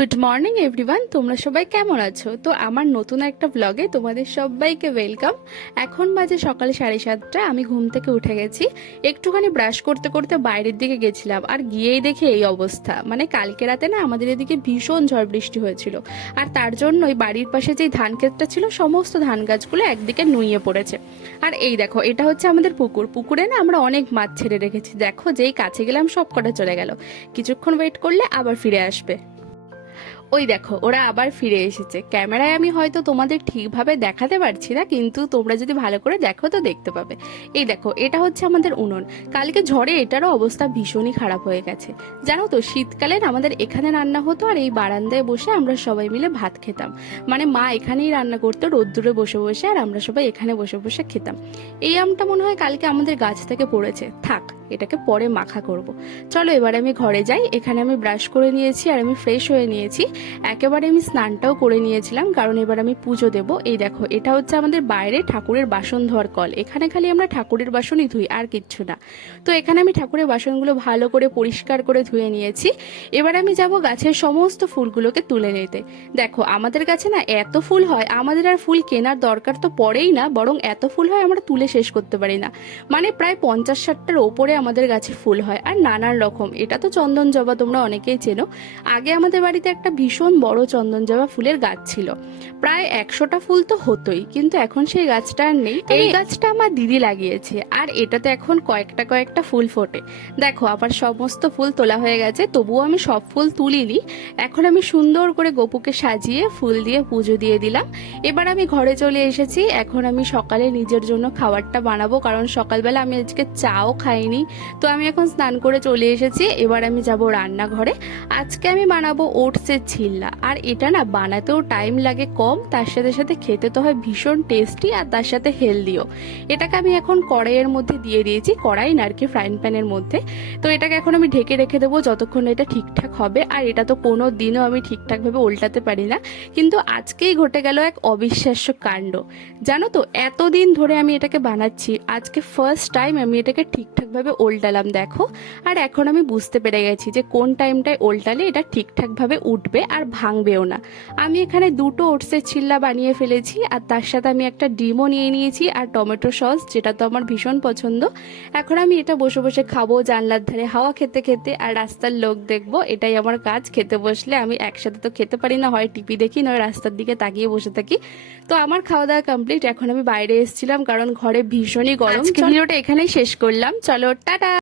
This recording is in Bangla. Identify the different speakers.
Speaker 1: গুড মর্নিং এভরিওয়ান তোমরা সবাই কেমন আছো? তো আমার নতুন একটা ব্লগে তোমাদের সবাইকে ওয়েলকাম এখন বাজে সকাল সাড়ে সাতটা, আমি ঘুম থেকে উঠে গেছি। একটুখানি ব্রাশ করতে করতে বাইরের দিকে গেছিলাম আর গিয়েই দেখে এই অবস্থা। মানে কালকে রাতে না আমাদের এদিকে ভীষণ ঝড় বৃষ্টি হয়েছিল। আর তার জন্যই বাড়ির পাশে যেই ধান ক্ষেতটা ছিল, সমস্ত ধান গাছগুলো একদিকে নুইয়ে পড়েছে। আর এই দেখো, এটা হচ্ছে আমাদের পুকুর। পুকুরে না আমরা অনেক মাছ ছেড়ে রেখেছি। দেখো, যেই কাছে গেলাম সব কটা চলে গেল। কিছুক্ষণ ওয়েট করলে আবার ফিরে আসবে। ওই দেখো, ওরা আবার ফিরে এসেছে। ক্যামেরায় আমি হয়তো তোমাদের ঠিকভাবে দেখাতে পারছি না, কিন্তু তোমরা যদি ভালো করে দেখো তো দেখতে পাবে। এই দেখো, এটা হচ্ছে আমাদের উনুন। কালকে ঝড়ে এটারও অবস্থা ভীষণই খারাপ হয়ে গেছে। জানো তো, শীতকালে আমাদের এখানে রান্না হতো আর এই বারান্দায় বসে আমরা সবাই মিলে ভাত খেতাম। মানে মা এখানেই রান্না করতো, রোদ্দুরে বসে বসে আর আমরা সবাই এখানে বসে বসে খেতাম। এই আমটা মনে হয় কালকে আমাদের গাছ থেকে পড়েছে। থাক, এটাকে পরে মাখা করব। চলো এবার আমি ঘরে যাই, এখানে আমি ব্রাশ করে নিয়েছি আর আমি ফ্রেশ হয়ে নিয়েছি। একেবারে আমি স্নানটাও করে নিয়েছিলাম, কারণ এবার আমি পুজো দেব। এই দেখো, এটা হচ্ছে আমাদের বাইরে ঠাকুরের বাসন ধোয়ার কল। এখানে খালি আমরা ঠাকুরের বাসনই ধুই, আর কিচ্ছু না। তো এখানে আমি ঠাকুরের বাসনগুলো ভালো করে পরিষ্কার করে ধুয়ে নিয়েছি। এবার আমি যাব গাছের সমস্ত ফুলগুলোকে তুলে নিতে। দেখো, আমাদের কাছে না এত ফুল হয়, আমাদের আর ফুল কেনার দরকার তো পড়েই না, বরং এত ফুল হয় আমরা তুলে শেষ করতে পারি না। মানে প্রায় পঞ্চাশ ষাটটার ওপরে আমাদের গাছে ফুল হয়, আর নানান রকম। এটা তো চন্দন জবা তোমরা অনেকেই চেনো। আগে আমাদের বাড়িতে একটা ভীষণ বড় চন্দন জবা ফুলের গাছ ছিল। প্রায় একশোটা ফুল তো হতোই কিন্তু এখন সেই গাছটা আর নেই। এই গাছটা আমার দিদি লাগিয়েছে আর এটাতে এখন কয়েকটা কয়েকটা ফুল ফোটে। দেখো আবার সমস্ত ফুল তোলা হয়ে গেছে তবুও আমি সব ফুল তুলিনি। এখন আমি সুন্দর করে গোপুকে সাজিয়ে ফুল দিয়ে পুজো দিয়ে দিলাম। এবার আমি ঘরে চলে এসেছি এখন আমি সকালে নিজের জন্য খাবারটা বানাবো কারণ সকালবেলা আমি আজকে চাও খাইনি। তো আমি এখন স্নান করে চলে এসেছি এবার আমি যাব রান্নাঘরে। আজকে আমি বানাবো ওটসের ছিল্লা আর এটা না বানাতেও টাইম লাগে কম, তার সাথে সাথে খেতে তো হয় ভীষণ টেস্টি আর তার সাথে হেলদিও এটাকে আমি এখন কড়াইয়ের মধ্যে দিয়ে দিয়েছি, কড়াই না আর কি ফ্রাইং প্যানের মধ্যে। তো এটাকে এখন আমি ঢেকে রেখে দেবো যতক্ষণ এটা ঠিকঠাক হবে। আর এটা তো কোনো দিনও আমি ঠিকঠাকভাবে উল্টাতে পারি না। কিন্তু আজকেই ঘটে গেল এক অবিশ্বাস্য কাণ্ড। জানো তো, এতদিন ধরে আমি এটাকে বানাচ্ছি, আজকে ফার্স্ট টাইম আমি এটাকে ঠিকঠাকভাবে উল্টালাম, দেখো। আর এখন আমি বুঝতে পেরে গেছি যে কোন টাইমটায় উল্টালে এটা ঠিকঠাকভাবে উঠবে। আর ভাঙবেও না। আমি এখানে দুটো ওটসের ছিল্লা বানিয়ে ফেলেছি আর তার সাথে আমি একটা ডিমও নিয়ে নিয়েছি আর টমেটো সস যেটা তো আমার ভীষণ পছন্দ। এখন আমি এটা বসে বসে খাব জানলার ধারে। হাওয়া খেতে খেতে আর রাস্তার লোক দেখব এটাই আমার কাজ। খেতে বসলে আমি একসাথে তো খেতে পারি না হয় টিপি দেখি নয় রাস্তার দিকে তাকিয়ে বসে থাকি। তো আমার খাওয়া দাওয়া কমপ্লিট এখন আমি বাইরে এসেছিলাম কারণ ঘরে ভীষণই গরম। ভিডিওটা এখানেই শেষ করলাম। চলো টাটা!